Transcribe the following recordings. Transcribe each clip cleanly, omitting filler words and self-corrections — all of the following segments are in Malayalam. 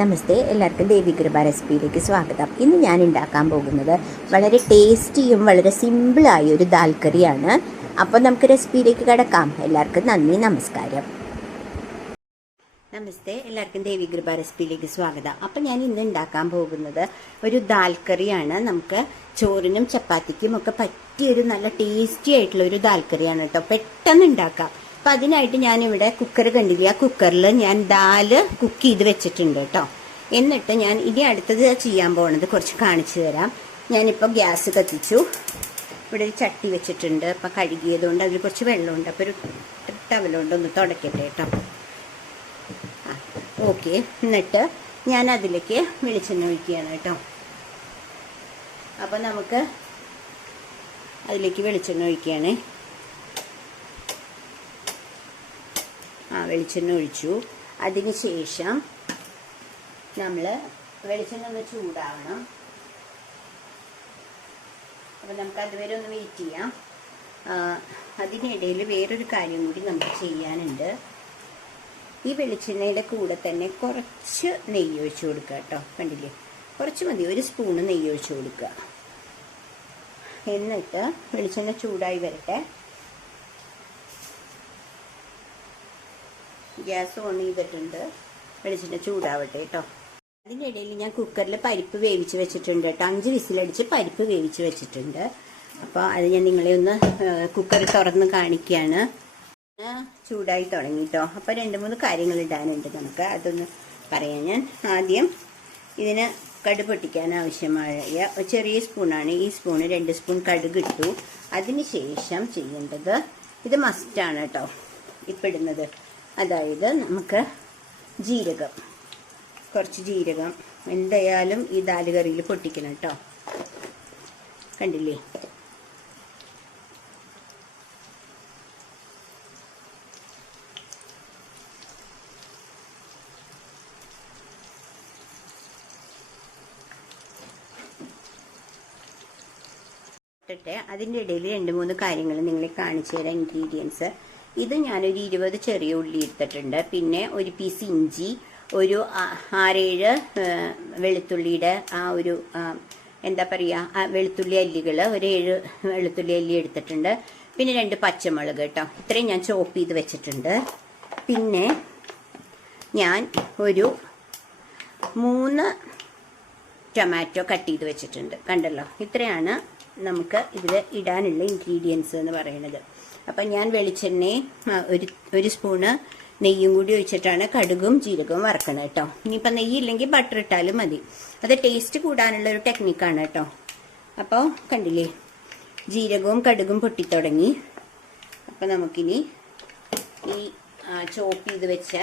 നമസ്തേ, എല്ലാവർക്കും ദേവി കൃപ റെസിപ്പിയിലേക്ക് സ്വാഗതം. ഇന്ന് ഞാൻ ഉണ്ടാക്കാൻ പോകുന്നത് വളരെ ടേസ്റ്റിയും വളരെ സിമ്പിളായ ഒരു ദാൽ കറിയാണ്. അപ്പോൾ നമുക്ക് റെസിപ്പിയിലേക്ക് കിടക്കാം. എല്ലാവർക്കും നന്ദി, നമസ്കാരം. നമസ്തേ, എല്ലാവർക്കും ദേവി കൃപ റെസിപ്പിയിലേക്ക് സ്വാഗതം. അപ്പോൾ ഞാൻ ഇന്ന് ഉണ്ടാക്കാൻ പോകുന്നത് ഒരു ദാൽ കറിയാണ്. നമുക്ക് ചോറിനും ചപ്പാത്തിക്കും ഒക്കെ പറ്റിയൊരു നല്ല ടേസ്റ്റി ആയിട്ടുള്ള ഒരു ദാൽ കറിയാണ് കേട്ടോ. പെട്ടെന്ന് ഉണ്ടാക്കാം. അപ്പം അതിനായിട്ട് ഞാനിവിടെ കുക്കർ കണ്ടില്ല, ആ കുക്കറിൽ ഞാൻ ദാല് കുക്ക് ചെയ്ത് വെച്ചിട്ടുണ്ട് കേട്ടോ. എന്നിട്ട് ഞാൻ ഇനി അടുത്തത് ചെയ്യാൻ പോകുന്നത് കുറച്ച് കാണിച്ചു തരാം. ഞാനിപ്പോൾ ഗ്യാസ് കത്തിച്ചു. ഇവിടെ ഒരു ചട്ടി വെച്ചിട്ടുണ്ട്. അപ്പം കഴുകിയതുകൊണ്ട് അതിൽ കുറച്ച് വെള്ളമുണ്ട്. അപ്പോൾ ഒരു ടവലുകൊണ്ട് ഒന്ന് തുടക്കട്ടെ കേട്ടോ. ഓക്കെ, എന്നിട്ട് ഞാൻ അതിലേക്ക് വെളിച്ചെണ്ണ ഒഴിക്കുകയാണ് കേട്ടോ. അപ്പം നമുക്ക് അതിലേക്ക് വെളിച്ചെണ്ണ ഒഴിക്കുകയാണ്. വെളിച്ചെണ്ണ ഒഴിച്ചു. അതിന് ശേഷം നമ്മൾ വെളിച്ചെണ്ണ ഒന്ന് ചൂടാവണം. അപ്പം നമുക്ക് അതുവരെ ഒന്ന് വെയിറ്റ് ചെയ്യാം. അതിനിടയിൽ വേറൊരു കാര്യം കൂടി നമുക്ക് ചെയ്യാനുണ്ട്. ഈ വെളിച്ചെണ്ണയുടെ കൂടെ തന്നെ കുറച്ച് നെയ്യ് ഒഴിച്ചു കൊടുക്കുക കേട്ടോ. കണ്ടില്ലേ, കുറച്ച് മതി, ഒരു സ്പൂണ് നെയ്യ് ഒഴിച്ചു കൊടുക്കുക. എന്നിട്ട് വെളിച്ചെണ്ണ ചൂടായി വരട്ടെ. ഗ്യാസ് ഓൺ ചെയ്തിട്ടുണ്ട്. വെളിച്ചെണ്ണ ചൂടാവട്ടെ കേട്ടോ. അതിനിടയിൽ ഞാൻ കുക്കറിൽ പരിപ്പ് വേവിച്ച് വെച്ചിട്ടുണ്ട് കേട്ടോ. 5 വിസിലടിച്ച് പരിപ്പ് വേവിച്ച് വെച്ചിട്ടുണ്ട്. അപ്പോൾ അത് ഞാൻ നിങ്ങളെ ഒന്ന് കുക്കർ തുറന്ന് കാണിക്കുകയാണ്. ചൂടായി തുടങ്ങി കേട്ടോ. അപ്പോൾ 2-3 കാര്യങ്ങൾ ഇടാനുണ്ട് നമുക്ക്. അതൊന്ന് പറയാം. ഞാൻ ആദ്യം ഇതിന് കടുക് പൊട്ടിക്കാൻ ആവശ്യമായ ചെറിയ സ്പൂണാണ് ഈ സ്പൂണ്. 2 സ്പൂൺ കടുക് ഇട്ടു. അതിന് ശേഷം ചെയ്യേണ്ടത്, ഇത് മസ്റ്റാണ് കേട്ടോ ഇപ്പം ഇടുന്നത്, അതായത് നമുക്ക് ജീരകം, കുറച്ച് ജീരകം എന്തായാലും ഈ ദാൽ കറിയിൽ പൊട്ടിക്കണം കേട്ടോ. കണ്ടില്ലേ, അതിൻ്റെ ഇടയിൽ 2-3 കാര്യങ്ങൾ നിങ്ങളെ കാണിച്ചു തരാം. ഇൻഗ്രീഡിയൻസ് ഇത് ഞാനൊരു 20 ചെറിയ ഉള്ളി എടുത്തിട്ടുണ്ട്. പിന്നെ ഒരു പീസ് ഇഞ്ചി, ഒരു 6-7 വെളുത്തുള്ളിയുടെ ഒരു എന്താ പറയുക, വെളുത്തുള്ളി അല്ലികൾ, ഒരു 7 വെളുത്തുള്ളി അല്ലി എടുത്തിട്ടുണ്ട്. പിന്നെ 2 പച്ചമുളക് കേട്ടോ. ഇത്രയും ഞാൻ ചോപ്പ് ചെയ്ത് വെച്ചിട്ടുണ്ട്. പിന്നെ ഞാൻ ഒരു 3 ടൊമാറ്റോ കട്ട് ചെയ്ത് വെച്ചിട്ടുണ്ട്. കണ്ടല്ലോ, ഇത്രയാണ് നമുക്ക് ഇതിൽ ഇടാനുള്ള ഇൻഗ്രീഡിയൻസ് എന്ന് പറയുന്നത്. അപ്പം ഞാൻ വെളിച്ചെണ്ണയും ഒരു സ്പൂണ് നെയ്യും കൂടി ഒഴിച്ചിട്ടാണ് കടുകും ജീരകവും വറക്കണം കേട്ടോ. ഇനിയിപ്പോൾ നെയ്യില്ലെങ്കിൽ ബട്ടർ ഇട്ടാലും മതി. അത് ടേസ്റ്റ് കൂടാനുള്ള ഒരു ടെക്നിക്കാണ് കേട്ടോ. അപ്പോൾ കണ്ടില്ലേ, ജീരകവും കടുകും പൊട്ടിത്തുടങ്ങി. അപ്പം നമുക്കിനി ഈ ചോപ്പ് ചെയ്ത് വെച്ച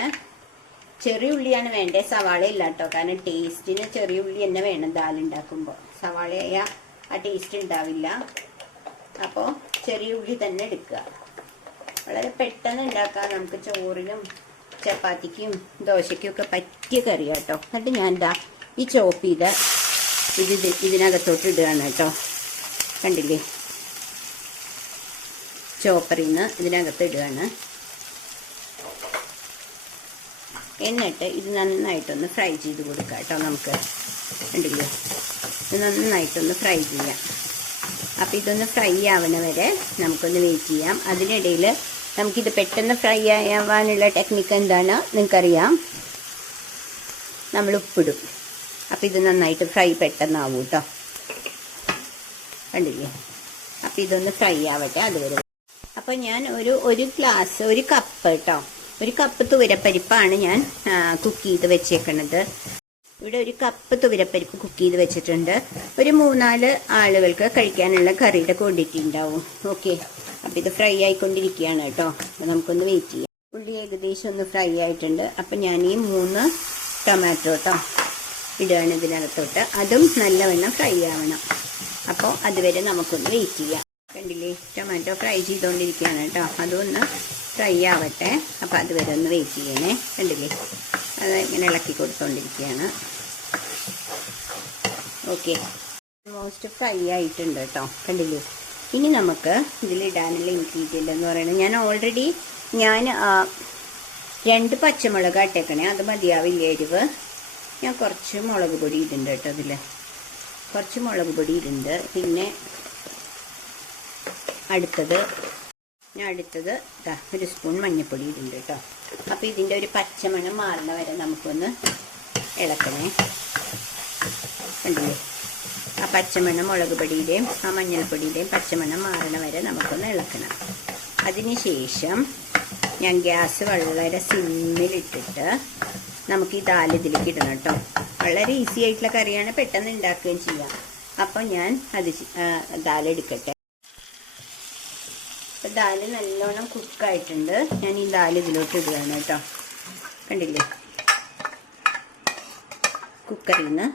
ചെറിയ ഉള്ളിയാണ് വേണ്ടത്, സവാള ഇല്ല കേട്ടോ. കാരണം ടേസ്റ്റിന് ചെറിയ ഉള്ളി തന്നെ വേണം ദാലുണ്ടാക്കുമ്പോൾ. സവാളയായ ആ ടേസ്റ്റ് ഉണ്ടാവില്ല. അപ്പോൾ ചെറിയ ഉള്ളി തന്നെ എടുക്കുക. വളരെ പെട്ടെന്ന് ഉണ്ടാക്കാം. നമുക്ക് ചോറിനും ചപ്പാത്തിക്കും ദോശയ്ക്കും ഒക്കെ പറ്റിയ കറി കേട്ടോ. എന്നിട്ട് ഞാൻ എന്താ ഈ ചോപ്പ് ചെയ്ത ഇതിനകത്തോട്ട് ഇടുകയാണ് കേട്ടോ. കണ്ടില്ലേ, ചോപ്പറിൽ നിന്ന് ഇതിനകത്ത് ഇടുകയാണ്. എന്നിട്ട് ഇത് നന്നായിട്ടൊന്ന് ഫ്രൈ ചെയ്ത് കൊടുക്കാം കേട്ടോ. നമുക്ക് കണ്ടില്ലേ, ഇത് നന്നായിട്ടൊന്ന് ഫ്രൈ ചെയ്യാം. അപ്പം ഇതൊന്ന് ഫ്രൈ ആവണ വരെ നമുക്കൊന്ന് വെയിറ്റ് ചെയ്യാം. അതിനിടയിൽ നമുക്കിത് പെട്ടെന്ന് ഫ്രൈ ആവാനുള്ള ടെക്നിക്ക് എന്താണ് നിങ്ങൾക്കറിയാം. നമ്മൾ ഉപ്പിടും. അപ്പം ഇത് നന്നായിട്ട് ഫ്രൈ പെട്ടെന്നാവും കേട്ടോ. കണ്ടില്ലേ, അപ്പം ഇതൊന്ന് ഫ്രൈ ആവട്ടെ അതുവരെ. അപ്പം ഞാൻ ഒരു കപ്പ് കേട്ടോ, ഒരു കപ്പ് തുവരപ്പരിപ്പാണ് ഞാൻ കുക്ക് ചെയ്ത് വെച്ചേക്കണത്. ഇവിടെ ഒരു കപ്പ് തുവരപ്പരിപ്പ് കുക്ക് ചെയ്ത് വെച്ചിട്ടുണ്ട്. ഒരു 3-4 ആളുകൾക്ക് കഴിക്കാനുള്ള കറിയുടെ ക്വാണ്ടിറ്റി ഉണ്ടാവും. ഓക്കെ, അപ്പം ഇത് ഫ്രൈ ആയിക്കൊണ്ടിരിക്കുകയാണ് കേട്ടോ. അപ്പം നമുക്കൊന്ന് വെയിറ്റ് ചെയ്യാം. ഉള്ളി ഏകദേശം ഒന്ന് ഫ്രൈ ആയിട്ടുണ്ട്. അപ്പം ഞാൻ ഈ 3 ടൊമാറ്റോ കേട്ടോ ഇടുകയാണ് ഇതിനകത്തോട്ട്. അതും നല്ലവണ്ണം ഫ്രൈ ആവണം. അപ്പോൾ അതുവരെ നമുക്കൊന്ന് വെയിറ്റ് ചെയ്യാം. കണ്ടില്ലേ, ടൊമാറ്റോ ഫ്രൈ ചെയ്തുകൊണ്ടിരിക്കുകയാണ് കേട്ടോ. അതൊന്ന് ഫ്രൈ ആവട്ടെ. അപ്പോൾ അതുവരെ ഒന്ന് വെയിറ്റ് ചെയ്യണേ. കണ്ടില്ലേ, അത് ഇങ്ങനെ ഇളക്കി കൊടുത്തുകൊണ്ടിരിക്കുകയാണ്. ഓക്കെ, ഓൾമോസ്റ്റ് ഫ്രൈ ആയിട്ടുണ്ട് കേട്ടോ. കണ്ടില്ലേ, ഇനി നമുക്ക് ഇതിലിടാനുള്ള ഇൻഗ്രീഡിയൻ്റ് എന്ന് പറയുന്നത്, ഞാൻ 2 പച്ചമുളക് ഇട്ടേക്കണേ, അത് മതിയാവില്ല എരിവ്. ഞാൻ കുറച്ച് മുളക് പൊടി ഇടുന്നുണ്ട് കേട്ടോ. അതിൽ കുറച്ച് മുളക് പൊടി ഇടുന്നുണ്ട്. പിന്നെ അടുത്തത് ഒരു സ്പൂൺ മഞ്ഞൾപ്പൊടി ഇടുന്നുണ്ട് കേട്ടോ. അപ്പോൾ ഇതിൻ്റെ ഒരു പച്ചമണം മാറുന്ന വരെ നമുക്കൊന്ന് ഇളക്കണേ. കണ്ടില്ലേ, ആ പച്ചമണം മുളക് പൊടിയുടെയും ആ മഞ്ഞൾപ്പൊടിയുടെയും പച്ചമണം മാറണ വരെ നമുക്കൊന്ന് ഇളക്കണം. അതിന് ശേഷം ഞാൻ ഗ്യാസ് വളരെ സിമ്മിലിട്ടിട്ട് നമുക്ക് ഈ ദാൽ ഇതിലേക്ക് ഇടണം കേട്ടോ. വളരെ ഈസി ആയിട്ടുള്ള കറിയാണ്, പെട്ടെന്ന് ഉണ്ടാക്കുകയും ചെയ്യാം. അപ്പം ഞാൻ ദാൽ എടുക്കട്ടെ. അപ്പം ദാൽ നല്ലോണം കുക്കായിട്ടുണ്ട്. ഞാൻ ഈ ദാൽ ഇതിലോട്ട് ഇടുകയാണ് കേട്ടോ. കണ്ടില്ലേ, കുക്കറിൽ നിന്ന്.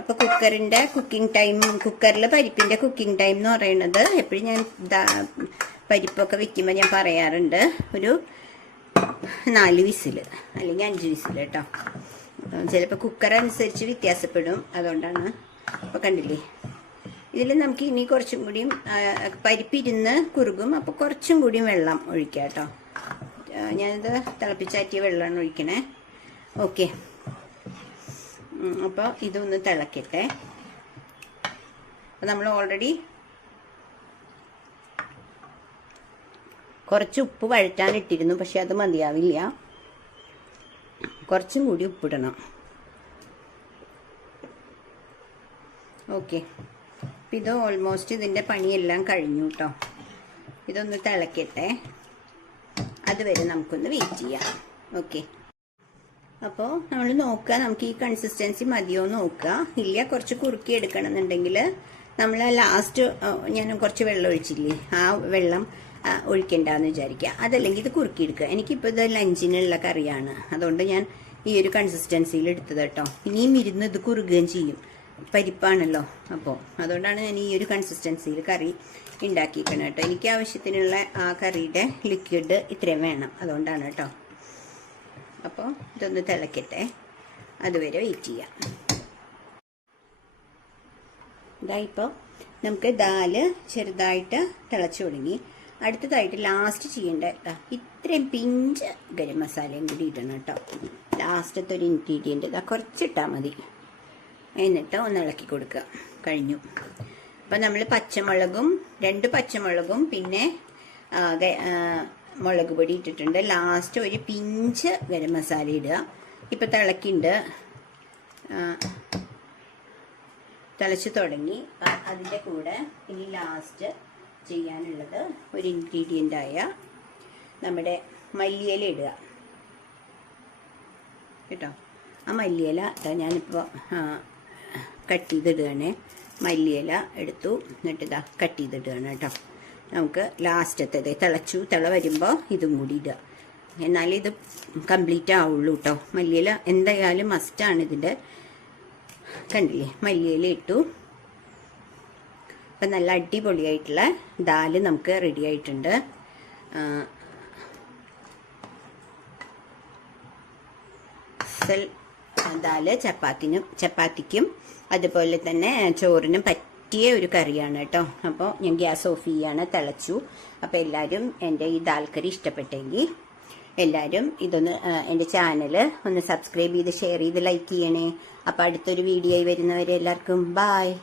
അപ്പോൾ കുക്കറിൻ്റെ കുക്കിംഗ് ടൈം, കുക്കറിൽ പരിപ്പിൻ്റെ കുക്കിംഗ് ടൈം എന്ന് പറയുന്നത് എപ്പോഴും ഞാൻ പരിപ്പൊക്കെ വെക്കുമ്പോൾ ഞാൻ പറയാറുണ്ട്, ഒരു 4 വിസിൽ അല്ലെങ്കിൽ 5 വിസിൽ കേട്ടോ. ചിലപ്പോൾ കുക്കർ അനുസരിച്ച് വ്യത്യാസപ്പെടും, അതുകൊണ്ടാണ്. അപ്പോൾ കണ്ടില്ലേ, ഇതിൽ നമുക്ക് ഇനി കുറച്ചും കൂടിയും പരിപ്പിരുന്ന് കുറുകും. അപ്പോൾ കുറച്ചും കൂടിയും വെള്ളം ഒഴിക്കാം കേട്ടോ. ഞാനിത് തിളപ്പിച്ചാറ്റിയ വെള്ളമാണ് ഒഴിക്കണേ. ഓക്കെ, അപ്പോൾ ഇതൊന്ന് തിളക്കട്ടെ. അപ്പോൾ നമ്മൾ ഓൾറെഡി കുറച്ച് ഉപ്പ് വഴറ്റാനിട്ടിരുന്നു, പക്ഷെ അത് മതിയാവില്ല, കുറച്ചും കൂടി ഉപ്പിടണം. ഓക്കെ, അപ്പം ഇത് ഓൾമോസ്റ്റ് ഇതിൻ്റെ പണിയെല്ലാം കഴിഞ്ഞു കേട്ടോ. ഇതൊന്ന് തിളക്കട്ടെ, അതുവരെ നമുക്കൊന്ന് വെയിറ്റ് ചെയ്യാം. ഓക്കെ, അപ്പോൾ നമ്മൾ നോക്കുക, നമുക്ക് ഈ കൺസിസ്റ്റൻസി മതിയോ നോക്കുക. ഇല്ല, കുറച്ച് കുറുക്കി എടുക്കണമെന്നുണ്ടെങ്കിൽ നമ്മൾ ലാസ്റ്റ് ഞാൻ കുറച്ച് വെള്ളം ഒഴിച്ചില്ലേ, ആ വെള്ളം ഒഴിക്കണ്ടെന്ന് വിചാരിക്കുക. അതല്ലെങ്കിൽ ഇത് കുറുക്കിയെടുക്കുക. എനിക്കിപ്പോൾ ഇത് ലഞ്ചിനുള്ള കറിയാണ്, അതുകൊണ്ട് ഞാൻ ഈ ഒരു കൺസിസ്റ്റൻസിയിൽ എടുത്തത് കേട്ടോ. ഇനിയും ഇരുന്ന് ഇത് കുറുകുകയും ചെയ്യും, പരിപ്പാണല്ലോ. അപ്പോൾ അതുകൊണ്ടാണ് ഞാൻ ഈ ഒരു കൺസിസ്റ്റൻസിയിൽ കറി ഉണ്ടാക്കിയിരിക്കണം കേട്ടോ. എനിക്ക് ആവശ്യത്തിനുള്ള ആ കറിയുടെ ലിക്വിഡ് ഇത്രയും വേണം, അതുകൊണ്ടാണ് കേട്ടോ. അപ്പോൾ ഇതൊന്ന് തിളക്കട്ടെ, അതുവരെ വെയിറ്റ് ചെയ്യാം. ഇതായിപ്പോൾ നമുക്ക് ദാല് ചെറുതായിട്ട് തിളച്ചു തുടങ്ങി. അടുത്തതായിട്ട് ലാസ്റ്റ് ചെയ്യേണ്ട ഇത്രയും പിഞ്ച് ഗരം മസാലയും കൂടി ഇടണം കേട്ടോ. ലാസ്റ്റത്തെ ഒരു ഇൻഗ്രീഡിയൻറ്റ് ഇതാ, കുറച്ചിട്ടാൽ മതി. എന്നിട്ട് ഒന്ന് ഇളക്കി കൊടുക്കുക. കഴിഞ്ഞു. അപ്പം നമ്മൾ പച്ചമുളകും 2 പച്ചമുളകും പിന്നെ മുളക് പൊടി ഇട്ടിട്ടുണ്ട്. ലാസ്റ്റ് ഒരു പിഞ്ച് ഗരം മസാല ഇടുക. ഇപ്പം തിളക്കിണ്ട്, തിളച്ച് തുടങ്ങി. അതിൻ്റെ കൂടെ ഇനി ലാസ്റ്റ് ചെയ്യാനുള്ളത് ഒരു ഇൻഗ്രീഡിയൻ്റായ നമ്മുടെ മല്ലിയില ഇടുക കേട്ടോ. ആ മല്ലിയില ഞാനിപ്പോൾ കട്ട് ചെയ്തിടുകയാണേ. മല്ലിയില എടുത്തു, എന്നിട്ട് ഇതാ കട്ട് ചെയ്തിടുകയാണ് കേട്ടോ. നമുക്ക് ലാസ്റ്റത്തെ തിള വരുമ്പോൾ ഇതും കൂടി ഇടുക, എന്നാലേ ഇത് കംപ്ലീറ്റ് ആവുള്ളൂ കേട്ടോ. മല്ലിയില എന്തായാലും മസ്റ്റാണ് ഇതിൻ്റെ. കണ്ടില്ലേ, മല്ലിയില ഇട്ടു. അപ്പം നല്ല അടിപൊളിയായിട്ടുള്ള ദാല് നമുക്ക് റെഡി ആയിട്ടുണ്ട്. ദാല് ചപ്പാത്തിക്കും അതുപോലെ തന്നെ ചോറിനും പറ്റിയ ഒരു കറിയാണ് കേട്ടോ. അപ്പോൾ ഞാൻ ഗ്യാസ് ഓഫ് ചെയ്യാണ്, തിളച്ചു. അപ്പോൾ എല്ലാവരും എൻ്റെ ഈ ദാൽ കറി ഇഷ്ടപ്പെട്ടെങ്കിൽ എല്ലാവരും ഇതൊന്ന് എൻ്റെ ചാനൽ ഒന്ന് സബ്സ്ക്രൈബ് ചെയ്ത് ഷെയർ ചെയ്ത് ലൈക്ക് ചെയ്യണേ. അപ്പോൾ അടുത്തൊരു വീഡിയോയിൽ വരുന്നവരെ എല്ലാവർക്കും ബായ്.